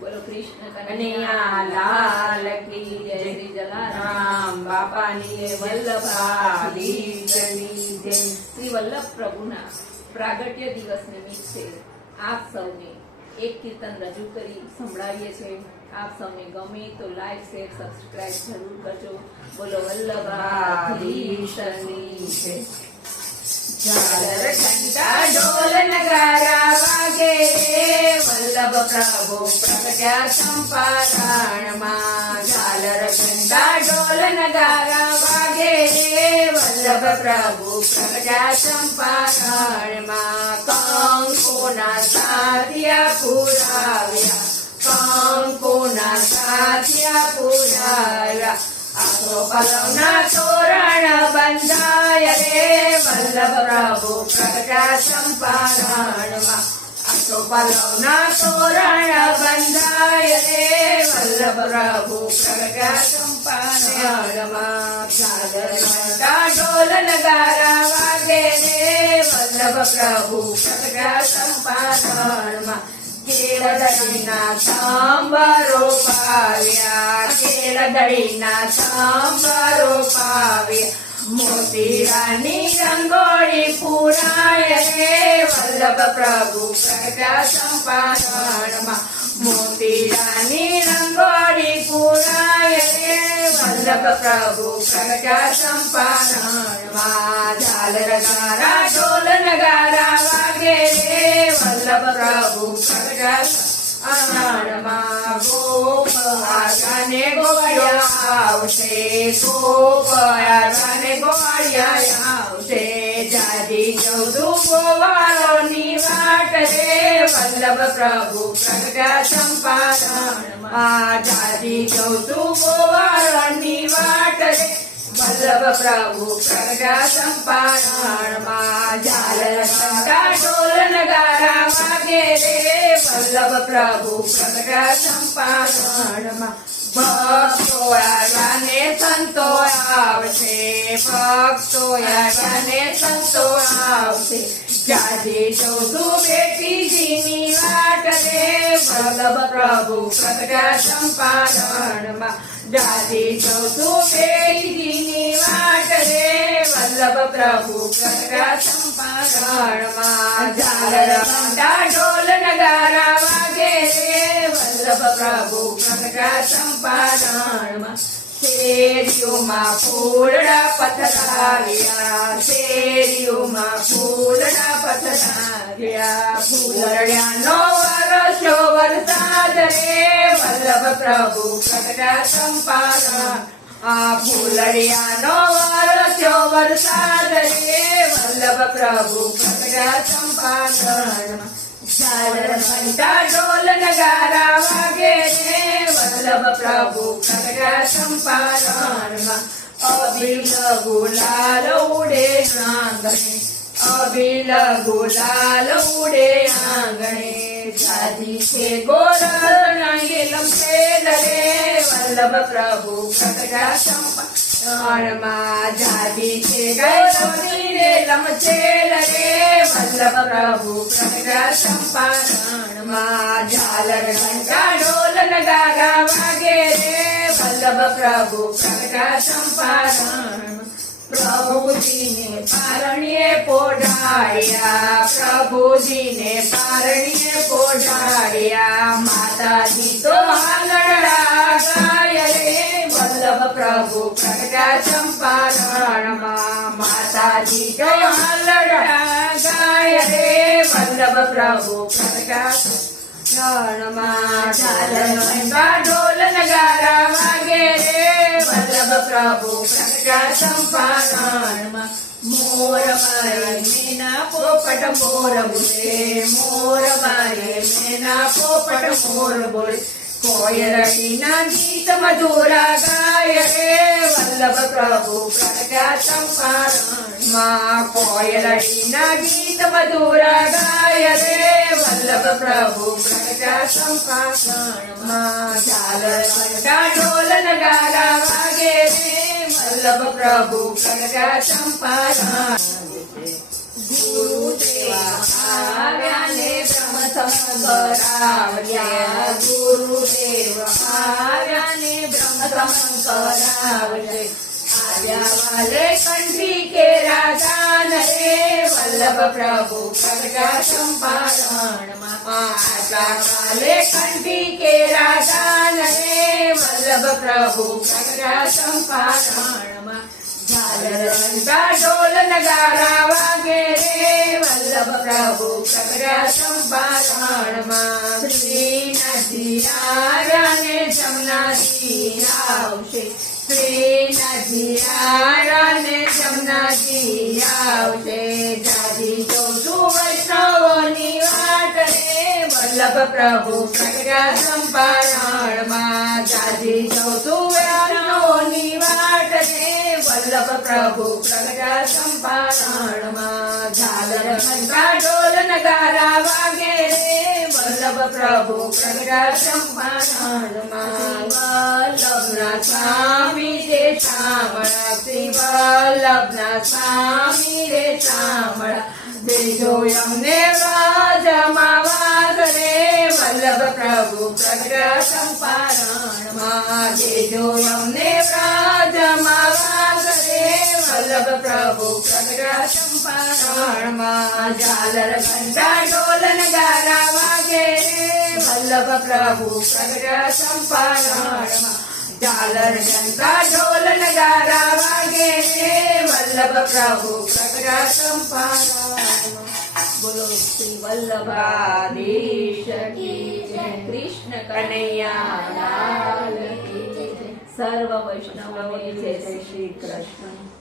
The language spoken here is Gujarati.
બોલો કૃષ્ણ કનૈયા લાલ કી જય. શ્રી જલારામ રામ બાપાની વલ્લભાધીશની જય. શ્રી વલ્લભ પ્રભુના પ્રાગટ્ય દિવસ નિમિત્તે આપ સૌને એક કીર્તન રજૂ કરી સંભળાવીએ છીએ. આપ સૌને ગમે તો લાઈક શેર સબસ્ક્રાઇબ જરૂર કરજો. બોલો વલ્લભાધીશની જય. ઝાલર ઘંટા ઢોલ નગારા વાગે વલ્લભ પ્રભુ પ્રગટ્યા ચંપારણમાં. ઝાલર ઘંટા ઢોલ નગારા વાગે વલ્લભ પ્રભુ પ્રગટ્યા ચંપારણમાં. કંકુના સાથિયા પુરાવ્યા, કંકુના સાથિયા પુરાવ્યા. આસો પલવના તોરણ બંધાય રે વલ્લભ પ્રભુ પ્રગટ્યા ચંપારણમાં. આસો પલવના તોરણ બંધાય રે વલ્લભ પ્રભુ પ્રગટ્યા ચંપારણમાં. ઝાલર ઘંટા ઢોલ નગારા વાગે રે વલ્લભ પ્રભુ પ્રગટ્યા ચંપારણમાં. કેળદડીના સાંભરો પાવ્યા, કેળદડીના સાંભરો પાવ્યા. મોતીરાની રંગોળી પુરાય રે વલ્લભ પ્રભુ પ્રગટ્યા ચંપારણમાં. મોતીરાની રંગોળી પુરાય રે વલ્લભ પ્રભુ પ્રગટ્યા ચંપારણમાં. ઝાલર નગારા ઢોલ નગારા વાગે રે વલ્લભ પ્રભુ પ્રગટ્યા આનંદમાં. ગોપ આગને ગોળિયા આવશે, ગોપ આગને ગોળિયા આવશે. જાજી ચૌદું ગોવાળોની વાટ રે વલ્લભ પ્રભુ પ્રગટ્યા ચંપારણમાં. જાજી ચૌદું ગોવાળોની વાટ રે વલ્લભ પ્રભુ પ્રગટ્યા ચંપારણમાં. ઝાલર ઘંટા ઢોલ નગારા વાગે રે વલ્લભ પ્રભુ પ્રગટ્યા ચંપારણમાં. ભક્તો આવ્યા ને સંતો આવશે, ભક્તો આવ્યા ને સંતો આવશે. જાજી ચૌદું બેટીજીની વાટ રે વલ્લભ પ્રભુ પ્રગટ્યા ચંપારણમાં. જાજી ચૌદું બેટીજીની વાટ રે વલ્લભ પ્રભુ પ્રગટ્યા ચંપારણમાં. ઝાલર ઘંટા ઢોલ નગારા વાગે રે વલ્લભ પ્રભુ પ્રગટ્યા ચંપારણમાં. શેરીઓમાં ફૂલડા પથરાવ્યા, શેરીઓમાં ફૂલડા પથરાવ્યા. ફૂલડિયાનો વરસ્યો વરસાદ રે વલ્લભ પ્રભુ પ્રગટ્યા ચંપારણ. આ ફૂલડિયાનો વરસ્યો વરસાદ રે વલ્લભ પ્રભુ પ્રગટ્યા ચંપારણમાં. ઝાલર ઘંટા ઢોલ નગારા વાગે રે વલ્લભ પ્રભુ પ્રગટ્યા ચંપારણમાં. અબીલ ગુલાલ ઉડે આંગણે, અબીલ ગુલાલ ઉડે આંગણે. જાજી છે ગોરધના લમસેલ રે વલ્લભ પ્રભુ પ્રગટ્યા ચંપારણમાં. જાજી છે ગોરધની લમસેલ રે વલ્લભ પ્રભુ પ્રગટ્યા ચંપારણમાં. ઝાલર ઘંટા ઢોલ નગારા વાગે રે વલ્લભ પ્રભુ પ્રગટ્યા ચંપારણમાં. પ્રભુજીને પારણીએ પોઢાડ્યા, પ્રભુજીને પારણીએ પોઢાડ્યા. માતાજી તો આંગણડા ગાય રે વલ્લભ પ્રભુ પ્રગટ્યા ચંપારણમાં. માતાજી તો આંગણડા ગાય રે વલ્લભ પ્રભુ પ્રગટ્યા ચંપારણમાં. ઝાલર ઘંટા ઢોલ નગારા વાગે રે વલ્લભ પ્રભુ પ્રગટ્યા ચંપારણમાં. મોર મારે મેના પોપટ મોર બોલે, મોર મારે મેના પોપટ મોર બોલે. કોયલડીના ગીત મધુરા ગાય રે વલ્લભ પ્રભુ પ્રગટ્યા ચંપારણમાં. કોયલડીના ગીત મધુરા ગાય રે વલ્લભ પ્રભુ પ્રગટ્યા ચંપારણમાં. ઝાલર ઘંટા ઢોલ નગારા વાગે રે વલ્લભ પ્રભુ પ્રગટ્યા ચંપારણ. ગુરુદેવા આવ્યા ને બ્રહ્મ સંગ કરાવ્યા, ગુરુ ગુરુદેવ આવ્યા ને બ્રહ્મ સમન કરાવશે. આવ્યા વાલે કંઠી કે રાધાન રે વલ્લભ પ્રભુ પ્રગટ્યા ચંપારણમાં. આટલા કાલે કંઠી કે રાધાન રે વલ્લભ પ્રભુ પ્રગટ્યા ચંપારણમાં. ઝાલર ઘંટા ઢોલ નગારા વાગે રે વલ્લભ પ્રભુ પ્રગટ્યા ચંપારણમાં. શ્રીનાથજી આવ્યા ને જમનાજી આવશે. શ્રીનાથજી આવ્યા ને જમનાજી આવશે. જાજી જોશું વૈષ્ણવોની વાટ રે વલ્લભ પ્રભુ પ્રગટ્યા ચંપારણમાં. જાજી જોશું વૈષ્ણવોની વાટ રે વલ્લભ પ્રભુ પ્રગટ્યા ચંપારણમાં. ઝાલર ઘંટા ઢોલ નગારા વાગે રે વલ્લભ પ્રભુ પ્રગટ્યા ચંપારણમાં. વલ્લભના સ્વામી રે શામળા. શ્રી વલ્લભના સ્વામી રે શામળા. બેજો અમને વ્રજમાં વાસ રે વલ્લભ પ્રભુ પ્રગટ્યા ચંપારણમાં. બેજો અમને વ્રજમાં વાસ રે વલ્લભ પ્રભુ પ્રગટ્યા ચંપારણમાં. ઝાલર ઘંટા ઢોલ નગારા વાગે રે વલ્લભ પ્રભુ પ્રગટ્યા ચંપારણમાં. ઝાલર ઘંટા ઢોલ નગારા વાગે રે વલ્લભ પ્રભુ પ્રગટ્યા ચંપારણમાં. બોલો શ્રી વલ્લભાધીશ કી જય. કૃષ્ણ કનૈયા લાલ કી જય. સર્વ વૈષ્ણવોને જય શ્રી કૃષ્ણ.